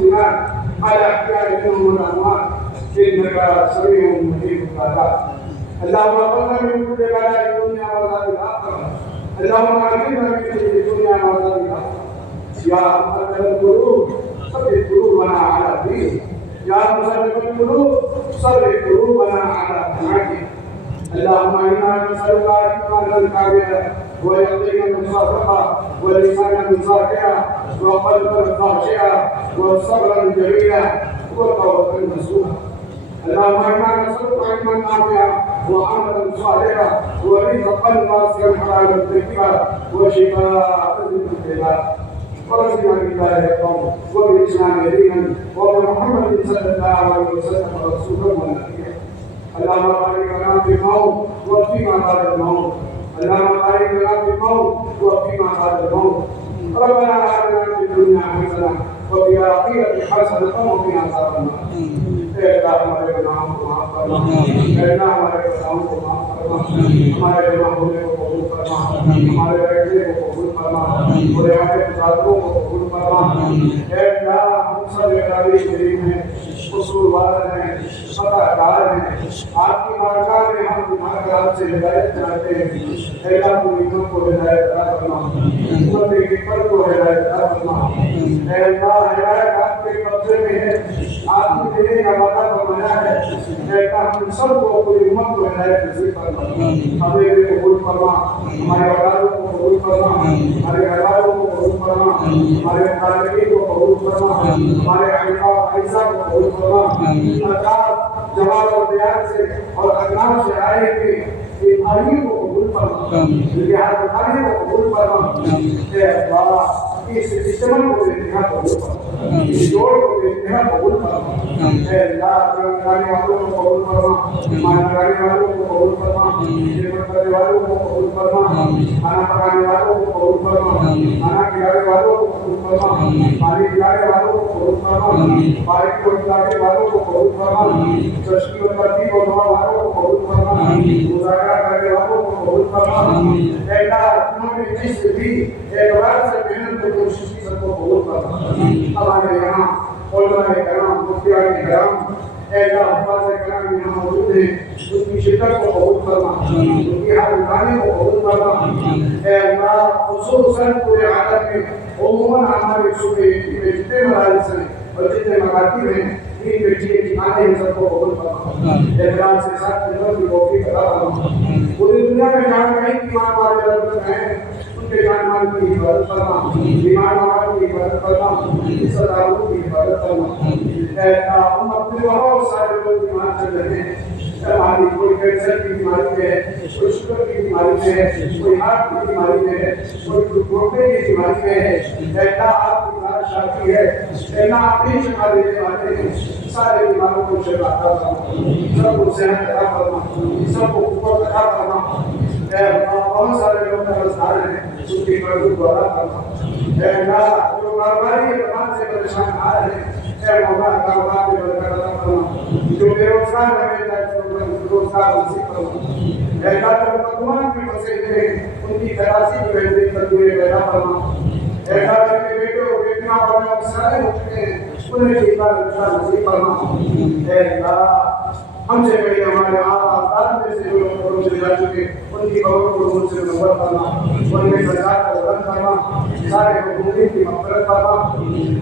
والمسلمات على أحيائهم والأموات إنك سميع مجيب الدعوات. اللهم اغفر من كل بلاء الدنيا وعذاب الآخرة. اللهم أجرنا من كل الدنيا وعذاب الآخرة. يا مقلب القلوب ثبت قلوبنا على دينك. يا مصرف القلوب صرف قلوبنا على طاعتك. اللهم انا نسالك ايمانا كاملا ويقينا صادقا ولسانا ذاكرا وقلبا خاشعا وصبرا جميلا وتوبه نصوحا. اللهم انا نسالك علما نافعا وعملا صالحا ورزقا واسعا حلالا طيبا وشفاء من كل داء. ورزقنا بالله القوم وبالاسلام دينا وبمحمد صلى الله عليه وسلم رسولا ونبيا. اللهم بارك لنا في الموت وفيما بعد الموت. اللهم بارك لنا في الموت وفيما بعد الموت. ربنا آتنا في الدنيا حسنة وفي الآخرة حسنة وقنا عذاب النار. ہمارے گناہوں کو معاف فرما. ہمارے گناہوں کو معاف فرما. ہمارے گناہوں کو قبول فرما. ہمارے بیٹھنے کو قبول فرما. اور ہمارے بزرگوں کو قبول فرما. اے اللہ ہم سب ایک غریب ہیں، قصوروار ہیں، خطا کار ہیں. آپ کی بارگاہ میں ہم تمہارے آپ سے ہدایت چاہتے ہیں. اے اللہ تو امت کو ہدایت عطا فرما. امت حکمت کو ہدایت عطا فرما. اے اللہ ہدایت آپ کے قبضے میں ہے. آپ نے دینے کا وعدہ فرمایا ہے. اے اللہ ہم سب کو پوری امت کو ہدایت نصیب فرما. ہمیں بھی قبول فرما. ہمارے اولادوں کو قبول فرما. ہمارے گھر والوں کو قبول فرما. ہمارے متعلقین کو قبول فرما. ہمارے عائشہ کو قبول فرما. اللہ جمال اور دیار سے اور اقلام سے آئے ہوئے ان بھائیوں کو قبول فرما. بہار بخاری کو قبول فرما. اے اللہ اس اجتماع کو انتہا قبول فرما. اس جوڑ کو انتہا قبول فرما. اے اللہ کرنے والوں کو قبول فرما. مان لگانے والوں کو قبول فرما. خدمت کرنے والوں کو قبول فرما. کھانا پکانے والوں کو قبول فرما. کھانا کھلانے والوں کو قبول فرما. پانی پلانے والوں کو قبول فرما. پانی کو پلانے والوں کو قبول فرما. تشکیل و ترتیب و دعا والوں کو قبول فرما. مذاکرہ کرنے والوں کو قبول فرما. اے اللہ انہوں نے جس بھی اعتبار سے محنت کی کوشش کی سب کو قبول فرما. ہمارے یہاں علماء کرام مفتیان کرام اے اللہ حفاظ کرام یہاں موجود ہیں. ان کی شدت کو قبول فرما. ان کی ہر اٹھانے کو قبول فرما. اے اللہ خصوصاً پورے عالم میں عموماً ہمارے صوبے میں جتنے مدارس ہیں اور جتنے مکاتب ہیں ان کے لیے ٹھکانے ہیں سب کو قبول فرما. اعتراض کے ساتھ خدمت کی توفیق عطا فرما. پوری دنیا میں جہاں کہیں ایمان والے ضرورت ہیں ان کے جان مال کی حفاظت فرما. ایمان والوں کی حفاظت فرما. عزت داروں کی حفاظت فرما. اے اللہ ہم اپنے بہت سارے لوگ ایمان چل رہے ہیں. ہماری کوئی کینسر کی بیماری میں ہے، کوئی شوگر کی بیماری میں ہے، کوئی ہارٹ کی بیماری میں ہے، کوئی گھٹنے کی بیماری میں ہے. اے اللہ آپ کی بات شافی ہے. اے اللہ آپ ہی شفا دینے والے ہیں. سارے بیماروں کو شفا عطا فرما. سب کو صحت عطا فرما. سب کو قوت عطا فرما. اے اللہ بہت سارے لوگ قرضدار ہیں ان کی قرضوں کو ادا فرما. اے اللہ جو کاروباری اعتماد سے پریشان آ رہے ہیں اے مولا کاروبار میں برکت عطا فرما. جو بے روزگار رہے روزگار نصیب فرما. اے اللہ جو مقدمان بھی پھنسے ہوئے ہیں ان کی تلاشی کی بہتری تدبیر پیدا فرما. اے اللہ جن کے بیٹے اور بیٹیاں پڑھنے میں سارے ہو چکے ہیں انہیں شفا نصیب فرما. اے اللہ ہم سے پہلے ہمارے آباد میں سے جو لوگ سے جا چکے ان کی قبروں کو نور سے منور فرما. ان میں درجات کو بلند فرما. سارے مظلومین کی مغفرت فرما.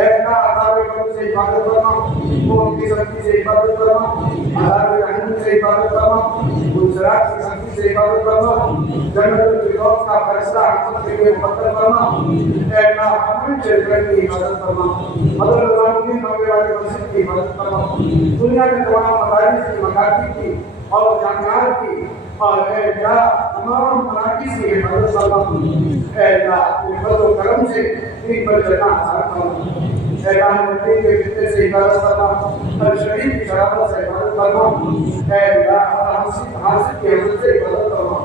اے اللہ عذاب قبر سے حفاظت فرما. موت کی سختی سے حفاظت فرما. عذاب جہنم سے حفاظت فرما. گنسرات کی سختی سے حفاظت فرما. جنت الفردوس کا فیصلہ حقیقت کے لیے مقدر فرما. اے اللہ ہمیں چلنے کی حفاظت فرما. حضرت العالمین نوے والے مسجد کی حفاظت فرما. دنیا کے تمام مدارس کی مکاتب کی اور جامعات کی اور اے اللہ تمام مراکز کی حفاظت فرما. اے اللہ اپنے فضل و کرم سے ان پر چلنا آسان فرما. اے اللہ نبی کے فتنے سے حفاظت فرما. ہر شہید کی شرافت سے حفاظت فرما. اے اللہ حاصل کی حفظ سے حفاظت فرما.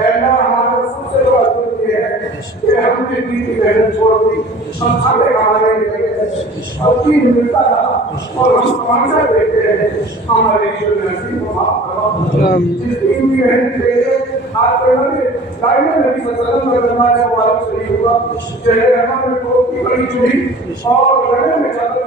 اے اللہ ہمارے رسول سے دعا کرتے ہیں کہ ہم نے دین کی محنت چھوڑ دی. ہم کھانے کمانے میں لگے تھے اور دین ملتا رہا اور ہم تماشا دیکھتے رہے. ہمارے ایشور نصیب کو معاف کرو. جس دین کی محنت کے لیے آپ کے نبی دائمی نبی صلی اللہ علیہ وسلم کا دربار سے شریف ہوا. چہرے رحمت میں کوئی بڑی چڑی اور گلے میں چادر